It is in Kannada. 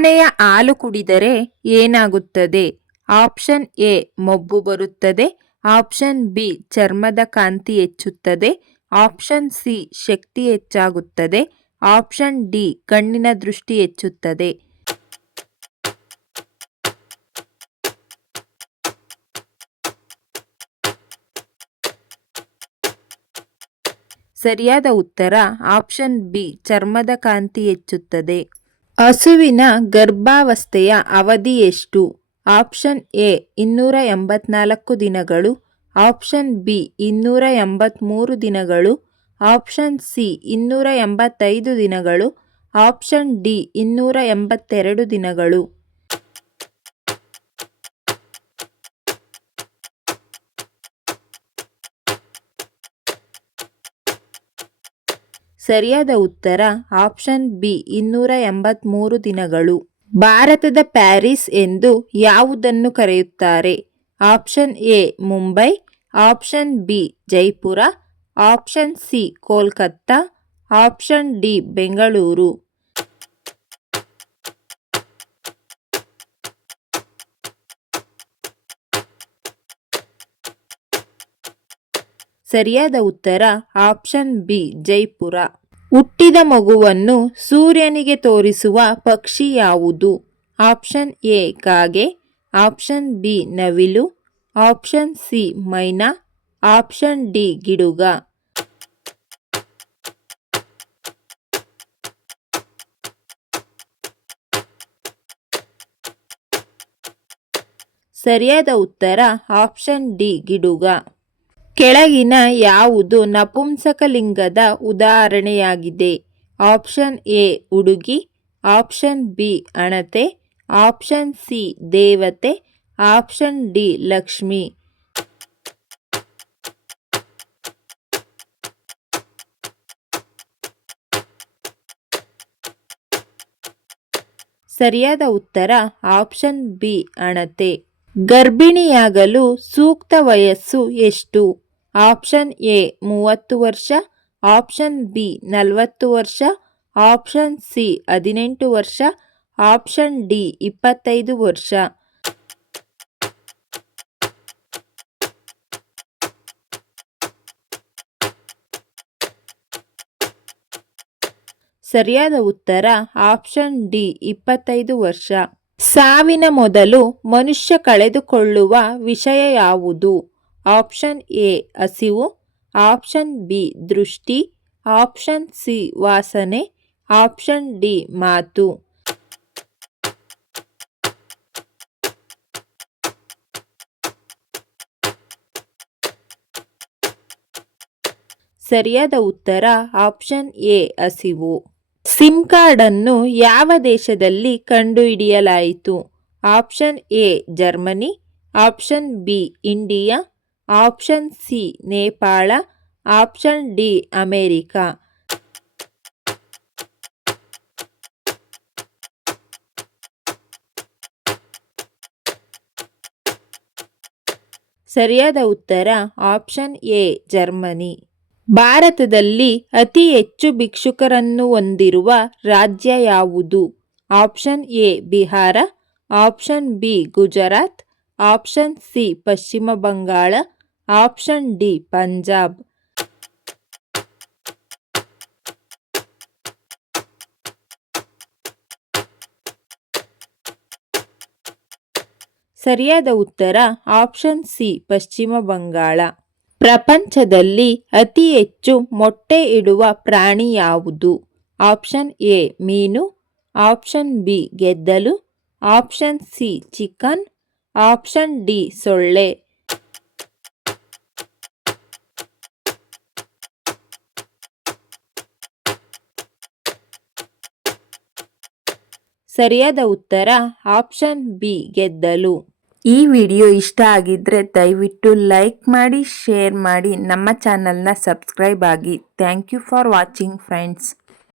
ಆನೆಯ ಹಾಲು ಕುಡಿದರೆ ಏನಾಗುತ್ತದೆ? ಆಪ್ಷನ್ ಎ ಮೊಬ್ಬು ಬರುತ್ತದೆ, ಆಪ್ಷನ್ ಬಿ ಚರ್ಮದ ಕಾಂತಿ ಹೆಚ್ಚುತ್ತದೆ, ಆಪ್ಷನ್ ಸಿ ಶಕ್ತಿ ಹೆಚ್ಚಾಗುತ್ತದೆ, ಆಪ್ಷನ್ ಡಿ ಕಣ್ಣಿನ ದೃಷ್ಟಿ ಹೆಚ್ಚುತ್ತದೆ. ಸರಿಯಾದ ಉತ್ತರ ಆಪ್ಷನ್ ಬಿ ಚರ್ಮದ ಕಾಂತಿ ಹೆಚ್ಚುತ್ತದೆ. ಹಸುವಿನ ಗರ್ಭಾವಸ್ಥೆಯ ಅವಧಿ ಎಷ್ಟು? ಆಪ್ಷನ್ ಎ 284 ದಿನಗಳು, ಆಪ್ಷನ್ ಬಿ 283 ದಿನಗಳು, ಆಪ್ಷನ್ ಸಿ 285 ದಿನಗಳು, ಆಪ್ಷನ್ ಡಿ 282 ದಿನಗಳು. ಸರಿಯಾದ ಉತ್ತರ ಆಪ್ಷನ್ ಬಿ 283 ದಿನಗಳು. ಭಾರತದ ಪ್ಯಾರಿಸ್ ಎಂದು ಯಾವುದನ್ನು ಕರೆಯುತ್ತಾರೆ? Option A Mumbai, option B Jaipur, option C Kolkata, option D Bengaluru. ಸರಿಯಾದ ಉತ್ತರ ಆಪ್ಷನ್ ಬಿ ಜೈಪುರ. ಹುಟ್ಟಿದ ಮಗುವನ್ನು ಸೂರ್ಯನಿಗೆ ತೋರಿಸುವ ಪಕ್ಷಿ ಯಾವುದು? ಆಪ್ಷನ್ ಎ ಕಾಗೆ, ಆಪ್ಷನ್ ಬಿ ನವಿಲು, ಆಪ್ಷನ್ ಸಿ ಮೈನಾ, ಆಪ್ಷನ್ ಡಿ ಗಿಡುಗ. ಸರಿಯಾದ ಉತ್ತರ ಆಪ್ಷನ್ ಡಿ ಗಿಡುಗ. ಕೆಳಗಿನ ಯಾವುದು ನಪುಂಸಕಲಿಂಗದ ಉದಾಹರಣೆಯಾಗಿದೆ? ಆಪ್ಷನ್ ಎ ಹುಡುಗಿ, ಆಪ್ಷನ್ ಬಿ ಹಣತೆ, ಆಪ್ಷನ್ ಸಿ ದೇವತೆ, ಆಪ್ಷನ್ ಡಿ ಲಕ್ಷ್ಮಿ. ಸರಿಯಾದ ಉತ್ತರ ಆಪ್ಷನ್ ಬಿ ಹಣತೆ. ಗರ್ಭಿಣಿಯಾಗಲು ಸೂಕ್ತ ವಯಸ್ಸು ಎಷ್ಟು? ಆಪ್ಷನ್ ಎ 30 ವರ್ಷ, ಆಪ್ಷನ್ ಬಿ 40 ವರ್ಷ, ಆಪ್ಷನ್ ಸಿ 18 ವರ್ಷ, ಆಪ್ಷನ್ ಡಿ 25 ವರ್ಷ. ಸರಿಯಾದ ಉತ್ತರ ಆಪ್ಷನ್ ಡಿ 25 ವರ್ಷ. ಸಾವಿನ ಮೊದಲು ಮನುಷ್ಯ ಕಳೆದುಕೊಳ್ಳುವ ವಿಷಯ ಯಾವುದು? ಆಪ್ಷನ್ ಎ ಹಸಿವು, ಆಪ್ಷನ್ ಬಿ ದೃಷ್ಟಿ, ಆಪ್ಷನ್ ಸಿ ವಾಸನೆ, ಆಪ್ಷನ್ ಡಿ ಮಾತು. ಸರಿಯಾದ ಉತ್ತರ ಆಪ್ಷನ್ ಎ ಹಸಿವು. ಸಿಮ್ ಕಾರ್ಡ್ ಅನ್ನು ಯಾವ ದೇಶದಲ್ಲಿ ಕಂಡುಹಿಡಿಯಲಾಯಿತು? Option A Germany, option B India, option C Nepal, option D America. ಸರಿಯಾದ ಉತ್ತರ ಆಪ್ಷನ್ ಎ ಜರ್ಮನಿ. ಭಾರತದಲ್ಲಿ ಅತಿ ಹೆಚ್ಚು ಭಿಕ್ಷುಕರನ್ನು ಹೊಂದಿರುವ ರಾಜ್ಯ ಯಾವುದು? Option A Bihar, option B Gujarat, option C ಪಶ್ಚಿಮ ಬಂಗಾಳ, ಆಪ್ಷನ್ ಡಿ ಪಂಜಾಬ್. ಸರಿಯಾದ ಉತ್ತರ ಆಪ್ಷನ್ ಸಿ ಪಶ್ಚಿಮ ಬಂಗಾಳ. ಪ್ರಪಂಚದಲ್ಲಿ ಅತಿ ಹೆಚ್ಚು ಮೊಟ್ಟೆ ಇಡುವ ಪ್ರಾಣಿ ಯಾವುದು? ಆಪ್ಷನ್ ಎ ಮೀನು, ಆಪ್ಷನ್ ಬಿ ಗೆದ್ದಲು, option C chicken, option D ಸೊಳ್ಳೆ. ಸರಿಯಾದ ಉತ್ತರ ಆಪ್ಷನ್ ಬಿ ಗೆದ್ದಲು. ಈ ವಿಡಿಯೋ ಇಷ್ಟ ಆಗಿದ್ರೆ ದಯವಿಟ್ಟು ಲೈಕ್ ಮಾಡಿ, ಶೇರ್ ಮಾಡಿ, ನಮ್ಮ ಚಾನಲ್ನ ಸಬ್ಸ್ಕ್ರೈಬ್ ಆಗಿ. Thank you for watching friends.